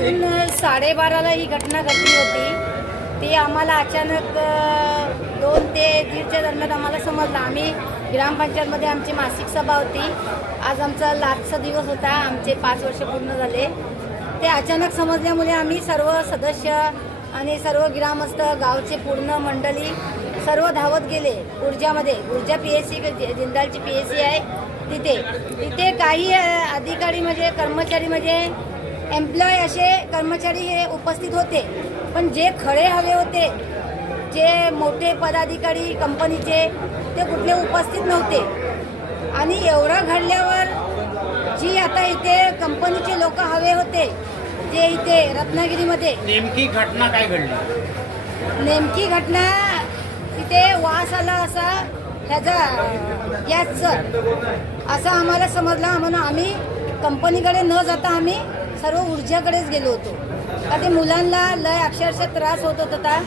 साडेबाराला ही घटना घडली होती. ती आम्हाला अचानक दोन ते दीडच्या दरम्यान आम्हाला समजलं. आम्ही ग्रामपंचायतमध्ये आमची मासिक सभा होती. आज आमचा लास्टचा दिवस होता. आमचे पाच वर्ष पूर्ण झाले. ते अचानक समजल्यामुळे आम्ही सर्व सदस्य आणि सर्व ग्रामस्थ गावचे पूर्ण मंडळी सर्व धावत गेले. ऊर्जामध्ये ऊर्जा पी एस सी जिंदालची पी एस सी आहे तिथे. तिथे काही अधिकारी म्हणजे कर्मचारी म्हणजे एम्प्लॉय असे कर्मचारी हे उपस्थित होते. पण जे खडे हवे होते जे मोठे पदाधिकारी कंपनीचे ते कुठले उपस्थित नव्हते. आणि एवढं घडल्यावर जी आता इथे कंपनीचे लोक हवे होते जे इथे रत्नागिरीमध्ये. नेमकी घटना काय घडली? नेमकी घटना तिथे वास आला असा ह्याचा गॅसचं असं आम्हाला समजलं. म्हणून आम्ही कंपनीकडे न जाता आम्ही सर्व ऊर्जाकडेच गेलो होतो. का ते मुलांना लय अक्षरशः त्रास होत होता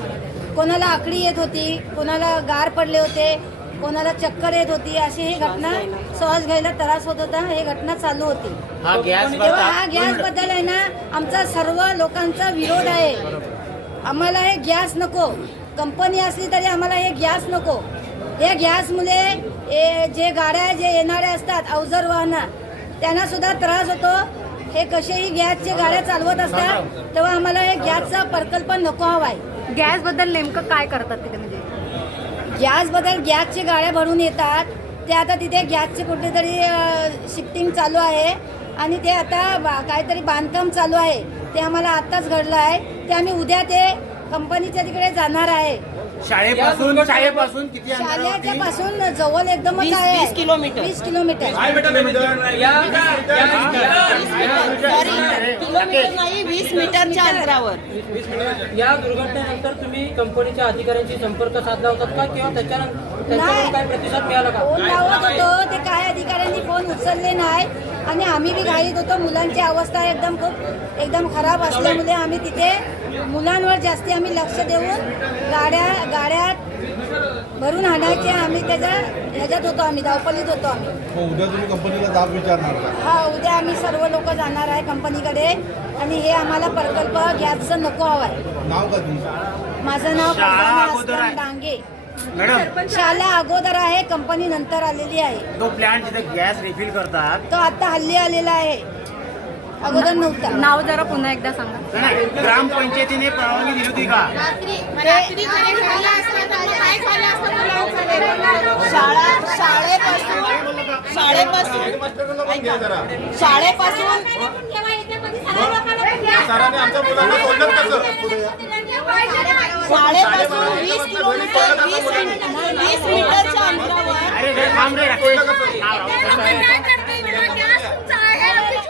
कोणाला आकडी येत होती कोणाला गार पडले होते कोणाला चक्कर येत होती अशी ही घटना श्वास घ्यायला त्रास होत होता ही घटना चालू होती. हा गॅस तेव्हा हा गॅसबद्दल आहे ना आमचा सर्व लोकांचा विरोध आहे. आम्हाला हे गॅस नको. कंपनी असली तरी आम्हाला हे गॅस नको. या गॅसमुळे हे जे गाड्या जे येणाऱ्या असतात अवजर वाहनं त्यांना सुद्धा त्रास होतो. हे कसेही गॅसचे गाड्या चालवत असतात तेव्हा आम्हाला हे गॅसचा प्रकल्प नको हवाय. गॅसबद्दल नेमकं काय करतात तिथे म्हणजे? गॅसबद्दल गॅसचे गाड्या भरून येतात. ते आता तिथे गॅसचे कुठेतरी शिफ्टिंग चालू आहे. आणि ते आता बा- काहीतरी बांधकाम चालू आहे. ते आम्हाला आत्ताच घडलं आहे. ते आम्ही उद्या ते कंपनीच्या तिकडे जाणार आहे. शाळेपासून शाळेपासून किती शाळेच्या पासून जवळ एकदमच वीस- आहे. वीस किलोमीटर. वीस किलोमीटर. किलोमीटर. नाही वीस मीटरच्या अंतरावर. या दुर्घटनेनंतर तुम्ही कंपनीच्या अधिकाऱ्यांशी संपर्क साधला होता का? किंवा त्याच्यानंतर त्यांच्याकडून. काय प्रतिसाद मिळाला का? फोन लावत होतो. ते काय अधिकाऱ्यांनी फोन उचलले नाही. आणि आम्ही बी घाईत होतो. मुलांची अवस्था एकदम खूप एकदम खराब असल्यामुळे आम्ही तिथे मुलांवर जास्ती आम्ही लक्ष देऊन गाड्या गाड्यात भरून आणायचे आम्ही त्याच्या ह्याच्यात होतो आम्ही धावपलीत होतो आम्ही. मग उद्या तुम्ही कंपनीला जाब विचारणार का? हा उद्या आम्ही सर्व लोक जाणार आहे कंपनीकडे. आणि हे आम्हाला प्रकल्प गॅसचं नको हवं आहे नाव का तुमचं? माझं नाव शाळा अगोदर. डांगे. मॅडम. शाळा अगोदर आहे कंपनी नंतर आलेली आहे. तो प्लॅन जिथे गॅस रिफिल करतात. तो आता हल्ली आलेला आहे. अगोदर नव्हता. नाव जरा पुन्हा एकदा सांगा. नाही, ग्रामपंचायतीने परवानगी दिली होती का? शाळा शाळेपासून शाळेपासून. शाळेपासून. सरांनी आमच्या मुलांना सोडलं कसं? शाळेपासून वीस किलोमीटर वीस मीटरच्या अंतरावर.